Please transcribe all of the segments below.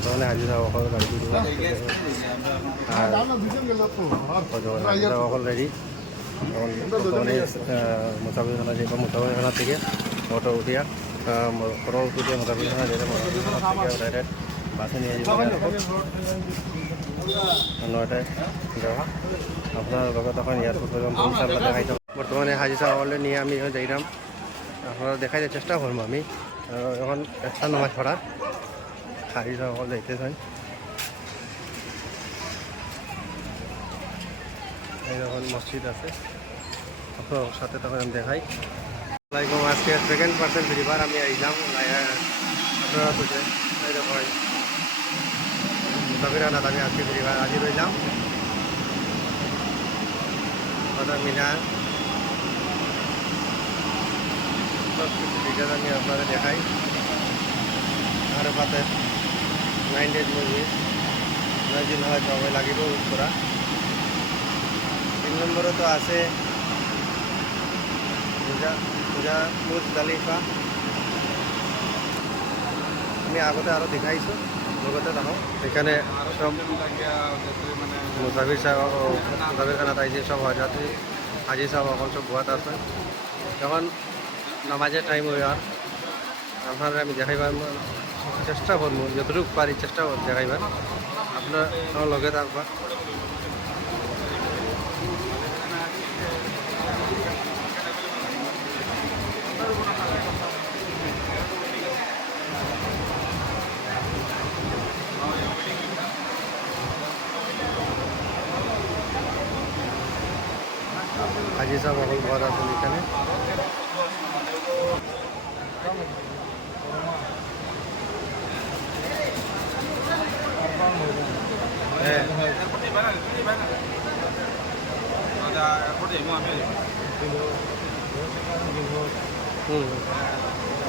বর্তমানে হাজি সাহেব গাড়ি হাজি সাহেব রেডি বর্তমানে মোসাফিরখানা যাইব মোসাফিরখানা থেকে অটো উঠিয়া অটো উঠিয়ে মোসাফিরখানা যেতে মোসাফিরখানা ডাইরেক্ট বাসে নিয়ে যাব নয়টায় যাওয়া আপনার লগত তখন এয়ারপোর্ট পর্যন্ত ইনশাআল্লাহ দেখাই যাব বর্তমানে হাজি সাহেব নিয়ে আমি যাইলাম আপনারা দেখাইতে চেষ্টা করব আমি এখন একটা নামাজ পড়া হাজি সাহেব যাইতে চাই এখন মসজিদ আছে আপনার সাথে তখন আমি দেখাই আসসালামাইকুম আজকে সেকেন্ড পার্সেন্ট ফিরিবার আমি আইলাম আপনারা তো এইরকম মুসাফিরানা আমি আজকে ফিরিবার আজি রইলাম মিনার সব কিছু ডিটেল আমি আপনাদের দেখাই আর পাতে 9 days মসজিদ 9 দিন হয় সময় লাগিব করা 3 নম্বরে তো আছে মুজদালিফা আমি আগতে আরও দেখাইছোঁ লগতে দেখো এখানে সব মুসাফিরখানাত আইছে সব হজযাত্রী হাজি সাহেব এখন সব গোয়াত আছে এখন নামাজের টাইম হয়ে আর আপনারা আমি দেখাইবার চেষ্টা করবো যতটুকু পারি চেষ্টা করব দেখাইবার আপনার লগে থাকবা হাজি সাহেব এখন ঘর আছেন এখানে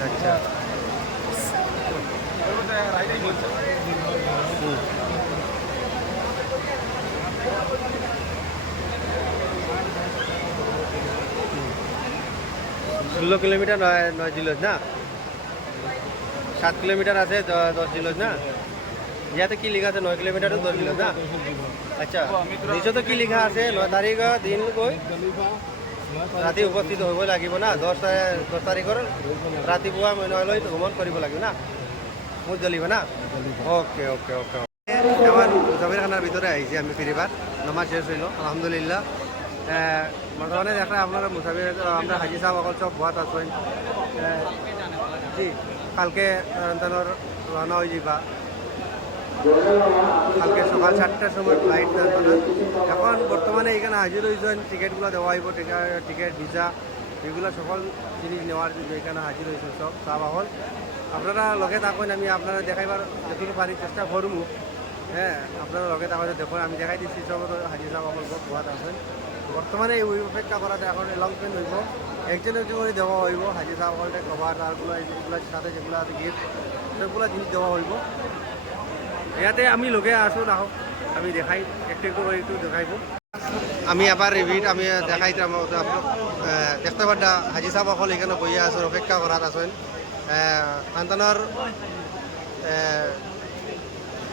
আচ্ছা 16 কিলোমিটার 9 জিলজ না 7 কিলোমিটার আছে 10 জিলজ না ইয়াতে কি লেখা আছে 9 কিলোমিটার 10 জিলজ না আচ্ছা নিচে তো কি লেখা আছে 9 তারিখ দিন কই রাতি উপস্থিত হব লাগিব না 10 তারিখৰ ৰাতিপুৱা মইনলৈ ভ্ৰমণ কৰিব লাগিব না মুজদালিফা না ওকে ওকে ওকে এবার মুসাফিরখানার ভিতরে আইছি আমি ফিরিবার নামাজ শেষ হইল আলহামদুলিল্লাহ বর্তমানে দেখা আপনারা মুসাফির আমরা হাজি সাহেব অকল সব ভুয়াত আছেন জি কালকে রওনা হয়ে যাবা কালকে সকাল 7টার সময় ফ্লাইট এখন বর্তমানে এখানে হাজির হয়েছেন টিকিটগুলো দেওয়া হইব টিকিট ভিসা এগুলো সকল জিনিস নেওয়ার জন্য এখানে হাজির হয়েছেন সব চাওয়া হল আপনারা লগে থাকুন আমি আপনারা দেখাইবার যতটুকু পারি চেষ্টা করবো হ্যাঁ আপনারা লগে থাকুন দেখুন আমি দেখাই দিচ্ছি সব হাজি সাহেব অকল ভুয়াত আছেন বর্তমানে এই অপেক্ষা করাতে এখন অ্যানাউন্সমেন্ট হইব একজন একজন করে দেওয়া হইব হাজি সাহেব অকলটা কভার তারগুলো এগুলোর সাথে যেগুলো আছে গিফট সেগুলো জিনিস দেওয়া হইব ইয়াতে আমি লগে আসুন আহক আমি দেখাই একটু একটু করে একটু দেখাইব আমি আবার রিভিট আমি দেখাইতাম দেখতে পারা হাজি সাহেব অকল এখানে বইয়া আছেন অপেক্ষা করাত আছেন সন্তানের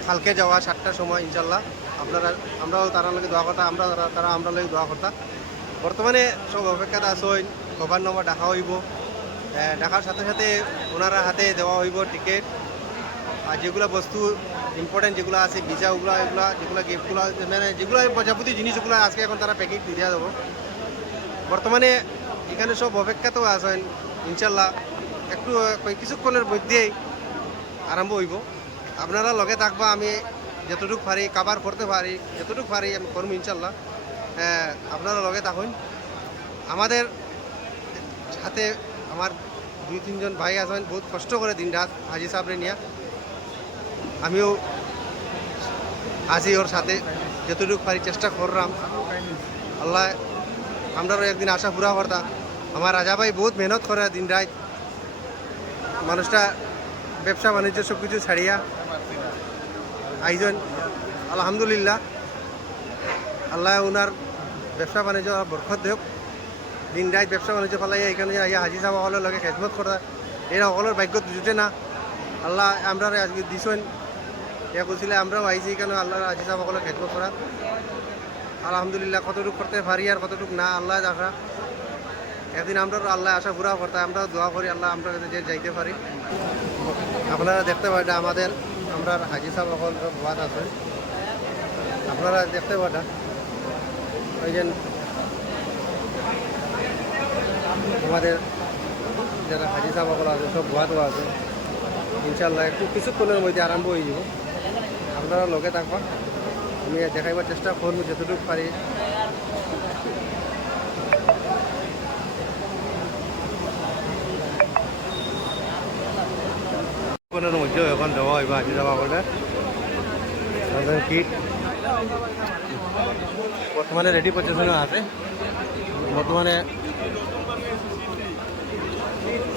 কালকে যাওয়া 7টার সময় ইনশাল্লাহ আপনারা আমরাও তারা লগে দোয়া করতাম তারা আমরা লগে দোয়া করতাম বর্তমানে সব অপেক্ষাতে আসেন কভার নম্বর ডাকা হইব ডাকার সাথে সাথে ওনারা হাতে দেওয়া হইব টিকিট আর যেগুলো বস্তু ইম্পর্টেন্ট যেগুলো আছে ভিসা ওগুলো এগুলো যেগুলো গিফটগুলো মানে যেগুলো যাবতীয় জিনিসগুলো আজকে এখন তারা প্যাকিং দিয়ে দেওয়া দেবো বর্তমানে এখানে সব অপেক্ষাতেও আছেন ইনশাল্লাহ একটু কিছুক্ষণের মধ্যেই আরম্ভ হইব আপনারা লগে থাকবা আমি যতটুকু পারি কাভার করতে পারি যতটুকু পারি আমি করবো ইনশাল্লাহ আপনারা লগে থাকুন আমাদের সাথে আমার 2-3 জন ভাই আছেন বহুত কষ্ট করে দিন রাত হাজি সাহেবরে নিয়ে আমিও আছি ওর সাথে যতটুকু পারি চেষ্টা করলাম আল্লাহ আমরাও একদিন আশা পুরা করতাম আমার রাজা ভাই বহুত মেহনত করে দিন রাত মানুষটা ব্যবসা বাণিজ্য সব কিছু ছাড়িয়া আইজন আলহামদুলিল্লাহ আল্লাহ ওনার ব্যবসা বাণিজ্য বরকত দেব দিন রাত ব্যবসা বাণিজ্য ফেলাই এখানে আইয়া হাজি সাহেব সকলের লগে খেদমত করা এরা সকলের ভাগ্য জুটে না আল্লাহ আমরা আজকে দিছেন এ করছিলে আমরাও আইছি কেন আল্লাহ হাজি সাহেব সকলে খেদমত করা। আলহামদুলিল্লাহ কতটুকু করতে পারি আর কতটুকু না আল্লাহ দেখা। একদিন আমরা আল্লাহ আশা পুরাও করতাম, আমরাও দোয়া করি আল্লাহ আমরা যে যাইতে পারি। আপনারা দেখতে পারেন আমাদের আমরা হাজি সাহেব সকল বাদ আছে, আপনারা দেখতে পারেন ওই যে আমাদের যারা হাজি সাহেব সকল আছে সব ভুয়া দেওয়া আছে। ইনশাল্লাহ একটু কিছুক্ষণের মধ্যে আরম্ভ হয়ে যাব, আপনারা লগে থাকবা। আমি দেখাইবার চেষ্টা করবো যতটুকু পারি। মধ্যে এখন দেওয়া হইবা হাজি সাহেব সকলে কিট বর্তমানে রেডি পজিশনে আছে, বর্তমানে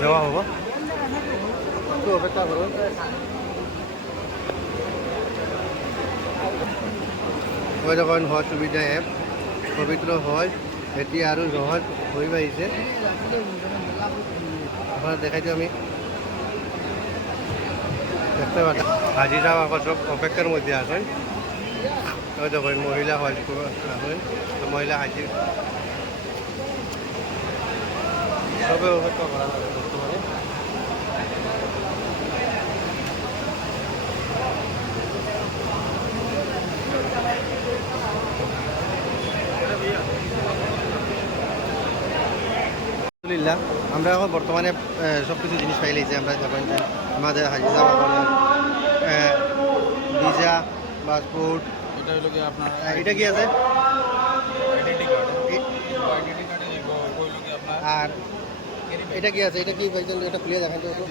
দেওয়া হব। একটু অপেক্ষা করুন। ওই যখন হজ সুবিধা এপ পবিত্র হজ এটি আরও সহজ হয়ে পাইছে। আপনারা দেখাইতে আমি দেখতে পাচ্ছি হাজি সাহেব এখন সব অপেক্ষার মধ্যে আছেন। ওই যখন মহিলা হজ আছেন, মহিলা হাজি সবে অপেক্ষা করা হবে বর্তমানে। আলহামদুলিল্লাহ আমরা এখন বর্তমানে সব কিছু জিনিস পাই লাইছি। আমরা যখন আমাদের হাজি সাহেব ভিসা পাসপোর্ট এটা হলো কি আপনার এটা কি আছে আইডেন্টি কার্ড আইডেন্টি কার্ডে কইলো কি আপনার আর এটা কি আছে, এটা কি ভাইজান এটা খুলে দেখান তো একটু।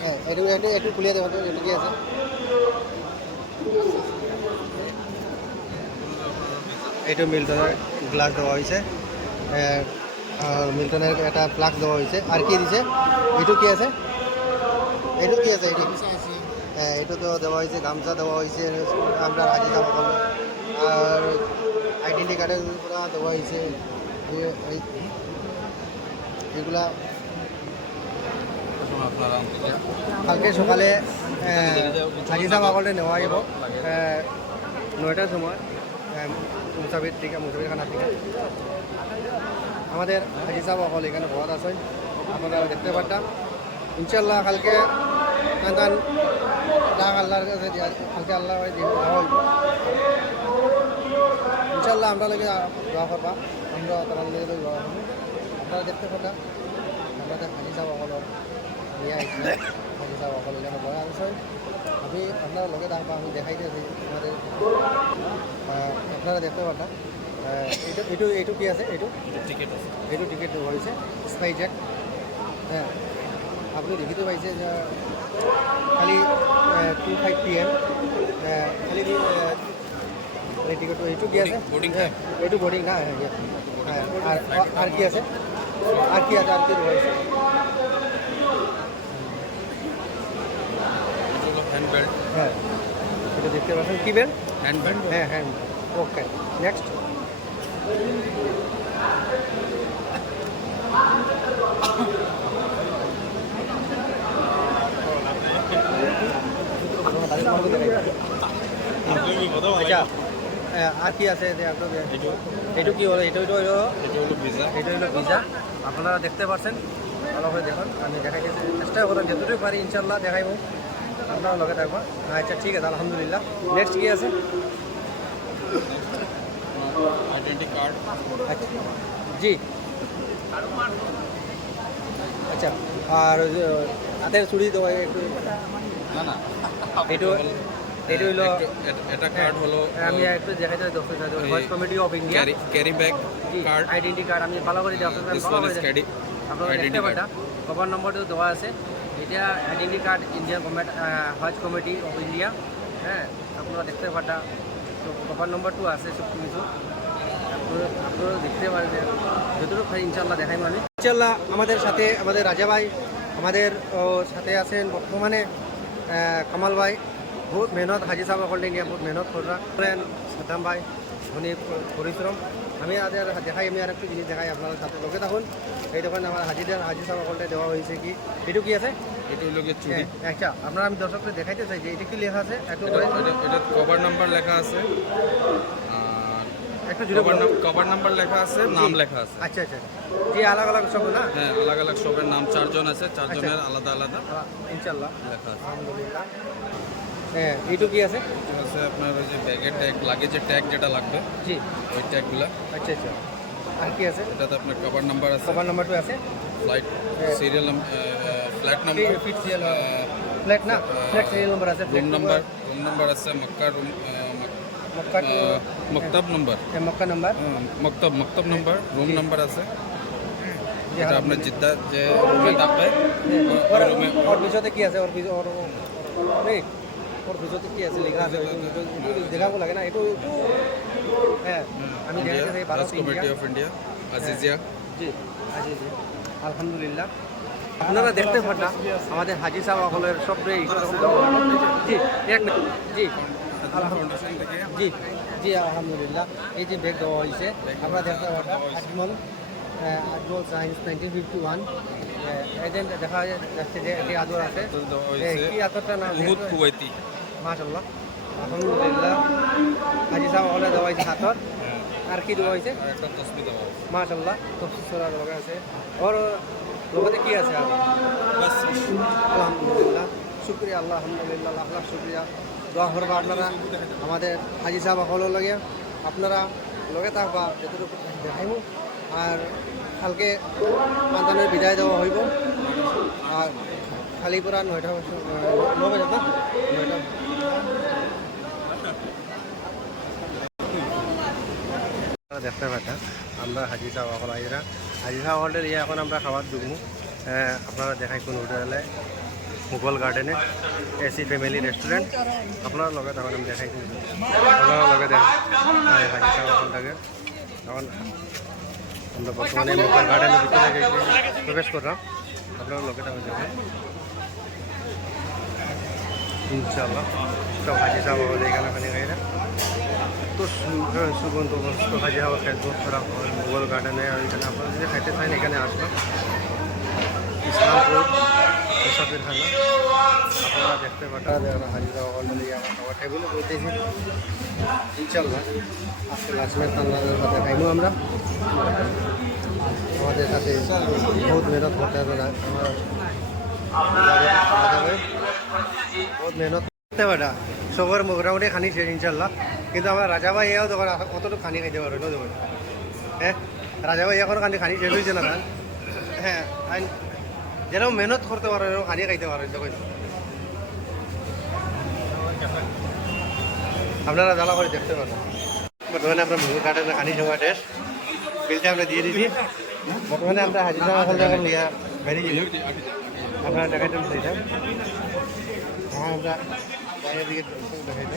হ্যাঁ এটা একটু খুলে দেখান তো এটা কি আছে। এটা মিল্টনের গ্লাস দেওয়া হয়েছে, আর মিল্টনের একটা ফ্লাক্স দেওয়া হয়েছে। আর কি দিছে এইটু কি আছে, এইটু কি আছে, এইটু হ্যাঁ এটা তো দেওয়া হয়েছে, গামছা দেওয়া হয়েছে আমরা হাজি সাহেব সকল। আর আইডেন্টি কার্ডের দেওয়া হয়েছে এগুলা। কালকে সকালে হাজি সাহেব সকলে নেওয়া যাব 9টার সময় মুসাফির থেকে মুসাফিরখানা থেকে। আমাদের হাজি সাহেব সকল এখানে বহুত আছে, আপনারা দেখতে পারতাম। ইনশাল্লাহ কালকে টান ডাক আল্লাহর কাছে কালকে আল্লাহ দেওয়া হইব ইনশাল্লাহ। আমরা লোকে দোয়া করবা, আমরা তারা লোকে দোয়া করবো। আপনারা দেখতে পারতাম আমাদের হাজি সাহেব সকল নিয়ে আসছে, হাজি সাহেব সকল এখানে বয়া আছে। আমি আপনারা লোকে থাকবা, আমি দেখাই দিয়েছি আমাদের। আপনারা দেখতে পারতাম এইটু কি আছে, এইটু টিকিট আছে, এইটু টিকিট হয়েছে স্পাইজেট। হ্যাঁ আপনি দেখিতে পাইছে যে খালি 2:05 PM খালি টিকিট এইটু কি আছে, হ্যাঁ এইটু বোর্ডিং না। হ্যাঁ আর কি আছে, আর কি আছে, আর কি রয়েছে। হ্যান্ড বেল্ট, হ্যাঁ এটা দেখতে পাচ্ছেন কি বেল্ট, হ্যান্ড বেল্ট। হ্যাঁ হ্যাঁ ওকে নেক্সট। আচ্ছা আর কি আছে এইটু কি হলো, এটা হলো ভিসা, এটা হলো ভিসা। আপনারা দেখতে পাচ্ছেন, ভালো করে দেখুন। আমি দেখাই চেষ্টা করেন যতটুকু পারি ইনশাল্লাহ দেখাইব, আপনারা লগে থাকবো। আচ্ছা ঠিক আছে আলহামদুলিল্লাহ। নেক্সট কি আছে, আইডেন্টি কার্ড। আচ্ছা জি আচ্ছা। আর হাতের চুড়ি দেওয়া একটু না না, এইটু এটা হইলো এটা কার্ড হলো আমি একটু দেখাই দিই voice committee of India carry bag card, identity card. আমি ভালো করে দেখাই, আপনারা দেখতে পারেন কভার নম্বরটা দেওয়া আছে। এটা identity card Indian government Haj committee of India. হ্যাঁ আপনারা দেখতে পারেন তো কভার নম্বরটু আছে সব কিছু আপনারা দেখতে পারেন। যতটুকু খাই ইনশাল্লাহ দেখাই মানে ইনশাল্লাহ। আমাদের সাথে আমাদের রাজা ভাই আমাদের সাথে আছেন বর্তমানে কামাল ভাই। বহুত মেহনত হাজি সাহেব সকলে নিয়ে বহুত মেহনত করেন। সাদ্দাম ভাই ধনী পরিশ্রম। আমি আর দেখাই, আমি আর একটু জিনিস দেখাই আপনার সাথে, লোকে থাকুন। এই দোকানে আমার হাজি সাহেব সকলটা দেওয়া হয়েছে কি, এটু কি আছে? এটা হলো গিয়ে চুড়ি। আচ্ছা, আপনারা আমি দর্শকদের দেখাইতে চাই যে এটা কি লেখা আছে একটু এটা কভার নাম্বার লেখা আছে, একটু জুড়ে কভার নাম্বার লেখা আছে, নাম লেখা আছে। আচ্ছা আচ্ছা, জি আলাদা আলাদা সব না? হ্যাঁ, আলাদা আলাদা সবের নাম, 4 জন আছে, 4 জনের আলাদা আলাদা ইনশাল্লাহ, লেখা আছে। আলহামদুলিল্লাহ। হ্যাঁ, এইটু কি আছে? এটা হচ্ছে আপনার ওই যে ব্যাগের ট্যাগ, লাগেজের ট্যাগ যেটা লাগবে, জি, ওই ট্যাগগুলা। আচ্ছা আচ্ছা। আর কি আছে? এটাতে আপনার কভার নাম্বার আছে, কভার নাম্বারটা আছে, flight serial, flat number, flat না, ফ্ল্যাট সিরিয়াল নাম্বার আছে, রুম নাম্বার আছে, মক্কা রুম, মক্কা মক্তব নাম্বার, মক্কা নাম্বার, মক্তব নাম্বার, রুম নাম্বার আছে। জি, এটা আপনার জিদ্দা যে রুমে থাকবে, রুমে ওর পিছতে কি আছে? ওর পিছতে কি আছে লেখা আছে? দেখাবো লাগে না একটু একটু? হ্যাঁ, আমি দেখাতে চাই Bharat committee of India, Aziziya. জি, জি জি, আলহামদুলিল্লাহ। আপনারা দেখতে পারেন আমাদের হাজি সাহেব সকলের সব জি এক মিনিট, জি ফাউন্ডেশন থেকে জি জি, আলহামদুলিল্লাহ। এই যে ব্যাগ দেওয়া হয়েছে আপনারা দেখতে পারেন, আজমল সায়েন্স 1951 এজেন্ট দেখা যাচ্ছে যে একটি আদর আছে। দেওয়া হয়েছে কি আদরটা না? উহুদ কুওয়াইতি। মাশাআল্লাহ, আলহামদুলিল্লাহ। হাজি সাহেব সকলে দেওয়া হয়েছে হাতর। আর কি দেওয়া হয়েছে? আর একটা তসবি দেওয়া হয়েছে। মাশাআল্লাহ, তফসিসরা লগে আছে। ওর লোকেতে কি আছে? আর বাস আলহামদুলিল্লাহ, শুক্রিয়া, আল্লাহ আলহামদুলিল্লাহ, লাখ লাখ শুক্রিয়া। দোয়া করবা আপনারা আমাদের হাজি সাহেব সকলের লাগে, আপনারা লগে থাকবা যতটুকু দেখাইব। আর কালকে সন্তানের বিদায় দেওয়া হইব। আর খালি পুরা 9টা 9 বাজে না, 9টা দেখতে পাচ্ছেন আমরা হাজি সাহেব সকল আইরা হাজি সাহেব হলের ইয়ে এখন আমরা খাবার ঢুকবো। আপনারা দেখাই কোন হোটেলে, মুঘল গার্ডেনে, এসি ফ্যামিলি রেস্টুরেন্ট। আপনার লগে তখন আমি দেখাই আপনারা লগে দেখ হাজি সাহেব ওখানটাকে। এখন আমরা বর্তমানে মুঘল গার্ডেনের ভিতরে প্রবেশ করলাম। আপনারা লগে তখন দেখেন ইনশাল্লাহ সব হাজি সাহেব হলে এখানে খানি খাইরা তো সুগন্ধ মস্ত হাজি হাওয়া খেজমত করা হয় মুঘল গার্ডেনে। আর এখানে আপনারা যদি খাইতে চান এখানে আসবেন, ইসলামপুর মুসাফির খানা। আপনারা দেখতে পারেন হাজি হাওয়া অলরেডি আমার খাবার টেবিলে বলতেছি ইনশাল্লাহ। আজকে লাস্টমের তান্দাদের সাথে খাইবো আমরা। আমাদের সাথে বহুত মেহনত করতে হবে, বহুত মেহনত করতে পারা সবার মোটামুটি খানি শেষ ইনশাল্লাহ। কিন্তু আমার রাজা ভাই এও তখন অতটুকু খানি খাইতে পারো না তখন। হ্যাঁ, রাজা ভাই এখন খানি শেষ হয়েছে না তার। হ্যাঁ, যেরকম মেহনত করতে পারো এরকম খানি খাইতে পারো তখন। আপনারা জ্বালা করে দেখতে পারেন। বর্তমানে আমরা মুঘল গার্ডেনে খানি সময় শেষ, বিলটা আমরা দিয়ে দিছি। বর্তমানে আমরা হাজিরা বেরিয়ে যাই, আপনারা দেখাইতেন সেইটা। হ্যাঁ, আমরা বাইরের দিকে দেখাইতে